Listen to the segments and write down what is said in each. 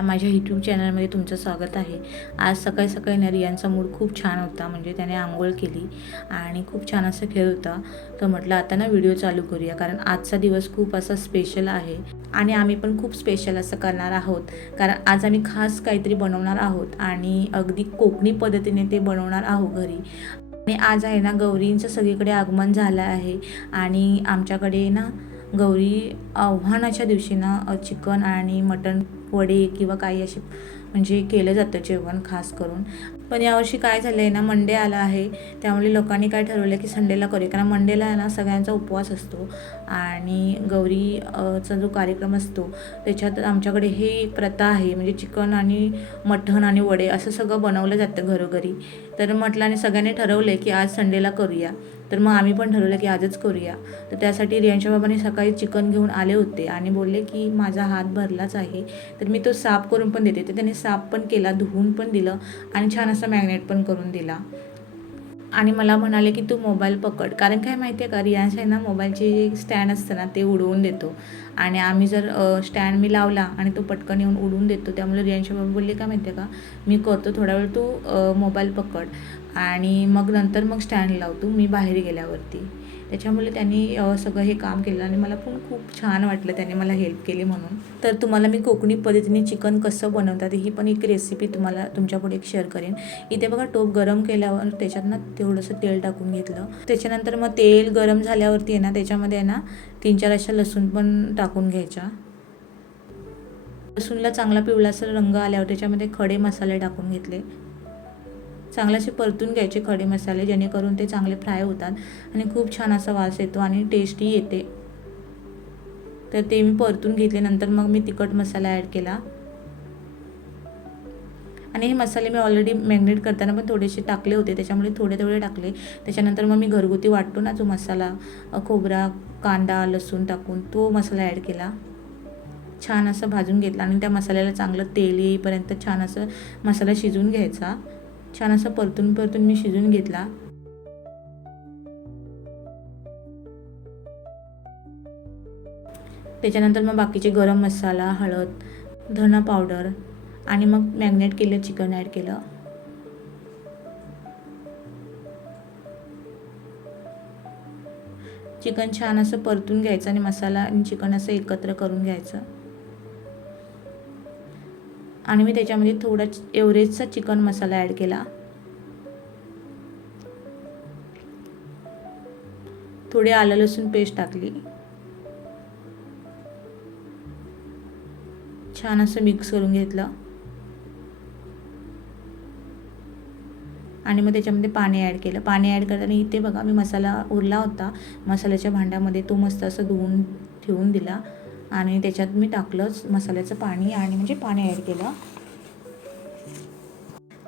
या माझ्या यूट्यूब चॅनलमध्ये तुमचं स्वागत आहे. आज सकाळी सकाळी ना रियांचा मूड खूप छान होता म्हणजे त्याने आंघोळ केली आणि खूप छान असं खेळ होता. तर म्हटलं आता ना व्हिडिओ चालू करूया कारण आजचा दिवस खूप असा स्पेशल आहे आणि आम्ही पण खूप स्पेशल असं करणार आहोत. कारण आज आम्ही खास काहीतरी बनवणार आहोत आणि अगदी कोकणी पद्धतीने ते बनवणार आहोत घरी. आणि आज आहे ना गौरींचं सगळीकडे आगमन झालं आहे आणि आमच्याकडे ना गौरी आव्हानाच्या दिवशी ना चिकन आणि मटण वडे किंवा काही असे म्हणजे केलं जातं जेवण खास करून. पण यावर्षी काय झालं आहे ना मंडे आला आहे. त्यामुळे लोकांनी काय ठरवलं की संडेला करूया. कारण मंडेला आहे ना सगळ्यांचा उपवास असतो. आणि गौरी चा जो कार्यक्रम असतो त्याच्यात आमच्याकडे हे एक प्रथा आहे. म्हणजे चिकन आणि मठण आणि वडे असं सगळं बनवलं जातं घरोघरी. तर म्हटलं आणि सगळ्यांनी ठरवलं आहे की आज संडेला करूया. तर मग आम्ही पण ठरवलं की आजच करूया. तर त्यासाठी रियांच्या बाबांनी सकाळी चिकन घेऊन आले होते आणि बोलले की माझा हात भरलाच आहे. तर मी तो साफ करून पण देते. तर त्याने साफ पण केला धुवून पण दिलं आणि छान असं मॅग्नेट पण करून दिला. आणि मला म्हणाले की तू मोबाईल पकड. कारण काय माहिती आहे का रियांश आहे ना मोबाईलचे जे स्टँड असतं ना ते उडवून देतो. आणि आम्ही जर स्टँड मी लावला आणि तो पटकन येऊन उडवून देतो त्यामुळे रियांशा बाबा बोलले काय माहिती आहे का मी करतो थोडा वेळ तू मोबाईल पकड. आणि मग नंतर मग स्टँड लावतो मी बाहेर गेल्यावरती. त्याच्यामुळे त्यांनी सगळं हे काम केलं आणि मला पण खूप छान वाटलं त्याने मला हेल्प केली म्हणून. तर तुम्हाला मी कोकणी पद्धतीने चिकन कसं बनवतात ही पण एक रेसिपी तुम्हाला तुमच्यापुढे एक शेअर करेन. इथे बघा टोप गरम केल्यावर त्याच्यात ना थोडंसं तेल टाकून घेतलं. त्याच्यानंतर मग तेल गरम झाल्यावरती आहे ना त्याच्यामध्ये आहे ना तीन चार अशा लसूण पण टाकून घ्यायच्या. लसूणला चांगला पिवळासर रंग आल्यावर त्याच्यामध्ये खडे मसाले टाकून घेतले. चांगले असे परतून घ्यायचे खडे मसाले जेणेकरून ते चांगले फ्राय होतात आणि खूप छान असा वास येतो आणि टेस्टी येते. तर ते मी परतून घेतले नंतर मग मी तिखट मसाला ॲड केला. आणि हे मसाले मी ऑलरेडी मॅग्नेट करताना पण थोडेसे टाकले होते त्याच्यामुळे थोडे थोडे टाकले. त्याच्यानंतर मग मी घरगुती वाटतो ना जो मसाला खोबरा कांदा लसूण टाकून तो मसाला ॲड केला. छान असं भाजून घेतला आणि त्या मसाल्याला चांगलं तेल येईपर्यंत छान असं मसाला शिजवून घ्यायचा. छान असं परतून परतून मी शिजून घेतला. त्याच्यानंतर मग बाकीचे गरम मसाला हळद धना पावडर आणि मग मॅग्नेट केलं चिकन ॲड केलं. चिकन छान असं परतून घ्यायचं आणि मसाला आणि चिकन असं एकत्र करून घ्यायचं. आणि मी त्याच्यामध्ये थोडा एव्हरेजचा चिकन मसाला ॲड केला. थोडी आलं लसूण पेस्ट टाकली. छान असं मिक्स करून घेतलं. आणि मग त्याच्यामध्ये पाणी ॲड केलं. पाणी ॲड करताना इथे बघा मी मसाला उरला होता. मसाल्याच्या भांड्यामध्ये तो मस्त असं धुवून ठेवून दिला. आणि त्याच्यात मी टाकलंच मसाल्याचं पाणी आणि म्हणजे पाणी ॲड केलं.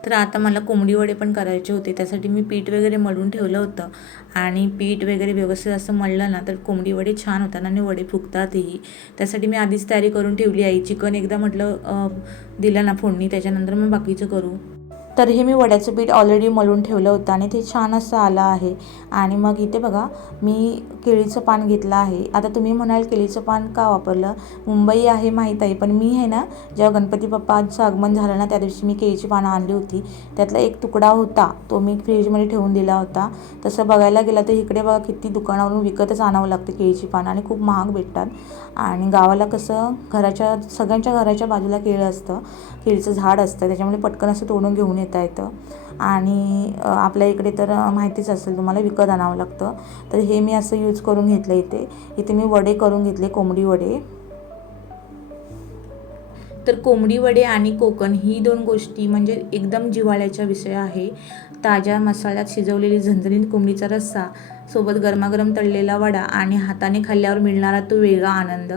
तर आता मला कोंबडी वडे पण करायचे होते त्यासाठी मी पीठ वगैरे मळून ठेवलं होतं. आणि पीठ वगैरे व्यवस्थित असं मळलं ना तर कोंबडी वडे छान होतात आणि वडे फुगतातही. त्यासाठी मी आधीच तयारी करून ठेवली आहे. चिकन एकदा म्हटलं दिलं ना फोडणी त्याच्यानंतर मग बाकीचं करू. तर हे मी वड्याचं पीठ ऑलरेडी मळून ठेवलं होतं आणि ते छान असं आलं आहे. आणि मग इथे बघा मी केळीचं पान घेतलं आहे. आता तुम्ही म्हणाल केळीचं पान का वापरलं? मुंबई आहे माहीत आहे पण मी आहे ना जेव्हा गणपती बाप्पाचं आगमन झालं ना त्या दिवशी मी केळीची पानं आणली होती. त्यातला एक तुकडा होता तो मी फ्रीजमध्ये ठेवून दिला होता. तसं बघायला गेलं तर इकडे बघा किती दुकानावरून विकतच आणावं लागतं केळीची पानं आणि खूप महाग भेटतात. आणि गावाला कसं घराच्या सगळ्यांच्या घराच्या बाजूला केळं असतं. केळीचं झाड असतं त्याच्यामुळे पटकन असं तोडून घेऊन नेता येतं आणि आपल्या इकडे तर माहितीच असेल तुम्हाला विकत आणावं लागतं. तर हे मी असं यूज करून घेतलं इथे. इथे मी वडे करून घेतले कोंबडी वडे. तर कोंबडी वडे आणि कोकण ही दोन गोष्टी म्हणजे एकदम जिव्हाळ्याचा विषय आहे. ताज्या मसाल्यात शिजवलेली झणझणीत कोंबडीचा रस्सा सोबत गरमागरम तळलेला वडा आणि हाताने खाल्ल्यावर मिळणारा तो वेगळा आनंद.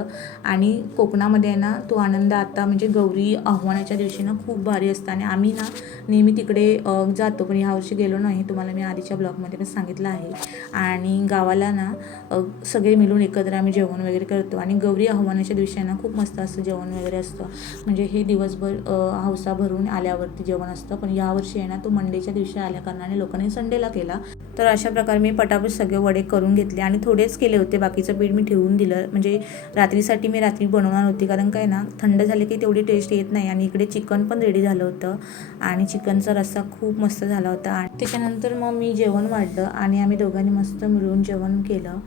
आणि कोकणामध्ये आहे ना तो आनंद आता म्हणजे गौरी आव्हानाच्या दिवशी ना खूप भारी असतं. आणि आम्ही ना नेहमी तिकडे जातो. पण ह्यावर्षी गेलो नाही. तुम्हाला मी आधीच्या ब्लॉगमध्ये पण सांगितलं आहे. आणि गावाला ना सगळे मिळून एकत्र आम्ही जेवण वगैरे करतो. आणि गौरी आव्हानाच्या दिवशी आहे ना खूप मस्त असतं जेवण वगैरे असतं. म्हणजे हे दिवसभर हौसा भरून आल्यावरती जेवण असतं. पण यावर्षी आहे ना तो मंडेच्या दिवशी आल्या कारणाने लोकांनी संडेला केला. तर अशा प्रकारे मी पटापट सगळे वडे करून घेतले आणि थोडेच केले होते. बाकीचं पीठ मी ठेवून दिलं. म्हणजे रात्रीसाठी मी रात्री बनवणार होती. कारण काय ना थंड झाले की तेवढी टेस्ट येत नाही. आणि इकडे चिकन पण रेडी झालं होतं. आणि चिकनचा रस्सा खूप मस्त झाला होता. आणि त्याच्यानंतर मग मी जेवण वाढलं. आणि आम्ही दोघांनी मस्त मिळून जेवण केलं.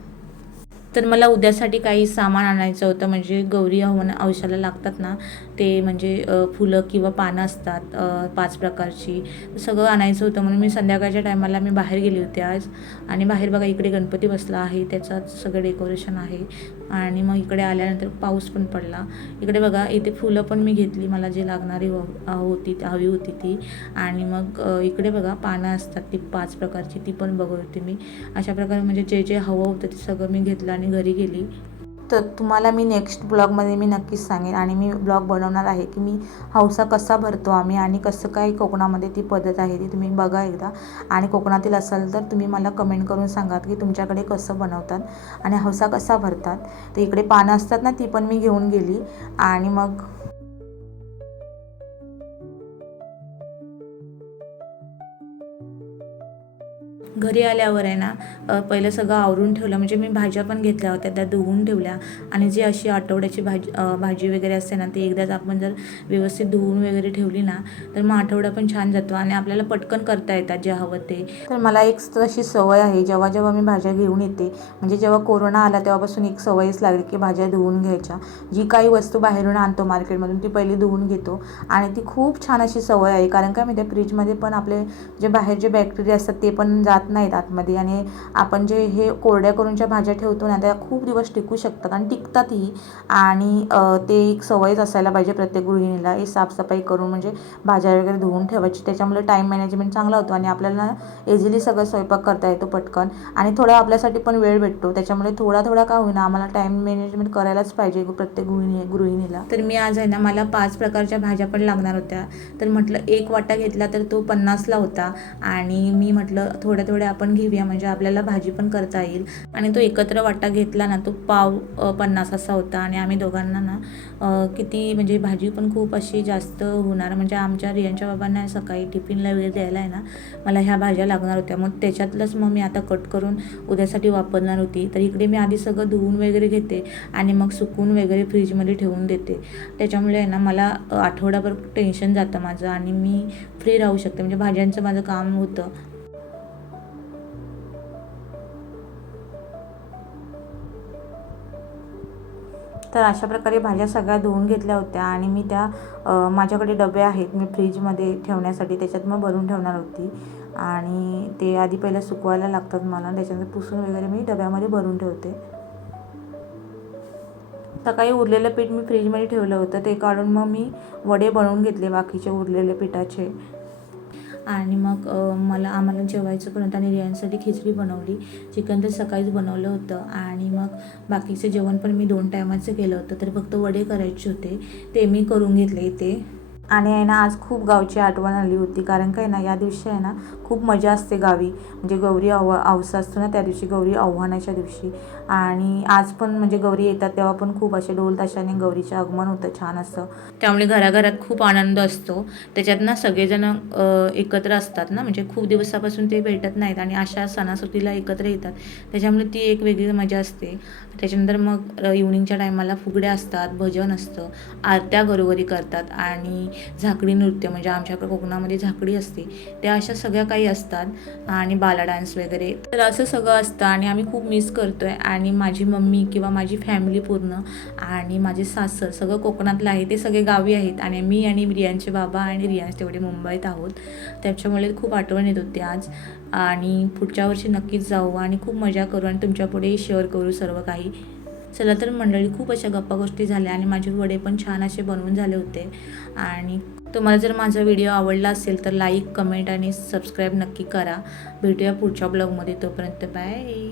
तर मला उद्यासाठी काही सामान आणायचं होतं म्हणजे गौरी हवन औषधाला लागतात ना ते म्हणजे फुलं किंवा पानं असतात पाच प्रकारची. सगळं आणायचं होतं म्हणून मी संध्याकाळच्या टायमाला मी बाहेर गेली होती आज. आणि बाहेर बघा इकडे गणपती बसला आहे त्याचाच सगळं डेकोरेशन आहे. आणि मग इकडे आल्यानंतर पाऊस पण पडला. इकडे बघा इथे फुलं पण मी घेतली. मला जे लागणारी होती हवी होती ती. आणि मग इकडे बघा पानं असतात ती पाच प्रकारची ती पण बघत होती मी. अशा प्रकारे म्हणजे जे जे हवं होतं ते सगळं मी घेतलं आणि घरी गेली. तर तुम्हाला मी नेक्स्ट ब्लॉगमध्ये मी नक्कीच सांगेन आणि मी ब्लॉग बनवणार आहे की मी हौसा कसा भरतो आम्ही आणि कसं काय कोकणामध्ये ती पद्धत आहे ती तुम्ही बघा एकदा. आणि कोकणातील असाल तर तुम्ही मला कमेंट करून सांगा की तुमच्याकडे कसं बनवतात आणि हौसा कसा भरतात. तर इकडे पानं असतात ना ती पण मी घेऊन गेली. आणि मग घरी आल्यावर आहे ना पहिलं सगळं आवरून ठेवलं. म्हणजे मी भाज्या पण घेतल्या होत्या त्या धुवून ठेवल्या. आणि जी अशी आठवड्याची भाजी भाजी वगैरे असते ना ती एकदाच आपण जर व्यवस्थित धुवून वगैरे ठेवली ना तर मग आठवडा पण छान जातो आणि आपल्याला पटकन करता येतात जे हवं ते. तर मला एक तशी सवय आहे जेव्हा जेव्हा मी भाज्या घेऊन येते म्हणजे जेव्हा कोरोना आला तेव्हापासून एक सवयच लागली की भाज्या धुवून घ्यायच्या. जी काही वस्तू बाहेरून आणतो मार्केटमधून ती पहिली धुवून घेतो. आणि ती खूप छान अशी सवय आहे कारण काय माहिती फ्रीजमध्ये पण आपले जे बाहेर जे बॅक्टेरिया असतात ते पण जात नाहीत आतमध्ये. आणि आपण जे हे कोरड्या करून ज्या भाज्या ठेवतो ना त्या खूप दिवस टिकू शकतात आणि टिकतातही. आणि ते एक सवयच असायला पाहिजे प्रत्येक गृहिणीला हे साफसफाई करून म्हणजे भाज्या वगैरे धुवून ठेवायची. त्याच्यामुळे टाईम मॅनेजमेंट चांगला होतो आणि आपल्याला इझिली सगळं स्वयंपाक करता येतो पटकन. आणि थोडा आपल्यासाठी पण वेळ भेटतो. त्याच्यामुळे थोडा थोडा का होईना आम्हाला टाईम मॅनेजमेंट करायलाच पाहिजे प्रत्येक गृहिणी गृहिणीला. तर मी आज आहे ना मला पाच प्रकारच्या भाज्या पण लागणार होत्या. तर म्हटलं एक वाटा घेतला तर तो पन्नासला होता. आणि मी म्हटलं थोड्या थोड्या आपण घेऊया म्हणजे आपल्याला भाजी पण करता येईल. आणि तो एकत्र वाटा घेतला ना तो पाव पन्नास असा होता. आणि आम्ही दोघांना ना किती म्हणजे भाजी पण खूप अशी जास्त होणार. म्हणजे आमच्या रियांच्या बाबांना सकाळी टिफिनला वगैरे द्यायला आहे ना मला ह्या भाज्या लागणार होत्या. मग त्याच्यातलंच मग मी आता कट करून उद्यासाठी वापरणार होती. तर इकडे मी आधी सगळं धुवून वगैरे घेते आणि मग सुकून वगैरे फ्रीजमध्ये ठेवून देते. त्याच्यामुळे आहे ना मला आठवडाभर टेन्शन जातं माझं आणि मी फ्री राहू शकते. म्हणजे भाज्यांचं माझं काम होतं. तर अशा प्रकारे भाज्या सगळ्या धुवून घेतल्या होत्या आणि मी त्या माझ्याकडे डबे आहेत मी फ्रीजमध्ये ठेवण्यासाठी त्याच्यात मग भरून ठेवणार होती. आणि ते आधी पहिलं सुकवायला लागतात मला त्याच्यानंतर पुसून वगैरे मी डब्यामध्ये भरून ठेवते. सकाळी उरलेलं पीठ मी फ्रीजमध्ये ठेवलं होतं ते काढून मग मी वडे बनवून घेतले बाकीचे उरलेले पिठाचे. आणि मग मला आम्हाला जेवायचं पण होतं आणि रियांसाठी खिचडी बनवली. चिकन तर सकाळीच बनवलं होतं. आणि मग बाकीचं जेवण पण मी दोन टायमाचं केलं होतं. तर फक्त वडे करायचे होते. ते मी करून घेतले इथे. आणि आहे ना आज खूप गावची आठवण आली होती. कारण काय ना या दिवशी आहे ना खूप मजा असते गावी. म्हणजे गौरी अव अवसा असतो ना त्या दिवशी गौरी आव्हानाच्या दिवशी. आणि आज पण म्हणजे गौरी येतात तेव्हा पण खूप असे ढोल ताशाने गौरीचं आगमन होतं छान असं. त्यामुळे घराघरात खूप आनंद असतो. त्याच्यात ना सगळेजण एकत्र असतात ना म्हणजे खूप दिवसापासून ते भेटत नाहीत आणि अशा सणासुदीला एकत्र येतात. त्याच्यामुळे ती एक वेगळी मजा असते. त्याच्यानंतर मग इव्हनिंगच्या टायमाला फुगड्या असतात भजन असतं. आरत्या घरोघरी करतात. आणि झाकडी नृत्य म्हणजे आमच्याकडे कोकणामध्ये झाकडी असते त्या अशा सगळ्या काही असतात. आणि बाला डान्स वगैरे. तर असं सगळं असतं आणि आम्ही खूप मिस करतो आहे आणि माझी मम्मी किंवा माझी फॅमिली पूर्ण आणि माझे सासर सगळं कोकणातलं आहे ते सगळे गावी आहेत. आणि मी आणि रियांचे बाबा आणि रियांश तेवढे मुंबईत आहोत. त्याच्यामुळे खूप आठवण येत होती आज. आणि पुढच्या वर्षी नक्कीच जाऊ आणि खूप मजा करू आणि तुमच्यापुढे शेअर करू सर्व काही. चला तर मंडळी खूप अशा गप्पा गोष्टी झाल्या आणि माझे वडे पण छान असे बनवून झाले होते. आणि तुम्हाला जर माझा व्हिडिओ आवडला असेल तर लाईक कमेंट आणि सबस्क्राईब नक्की करा. भेटूया पुढच्या ब्लॉगमध्ये. तोपर्यंत बाय.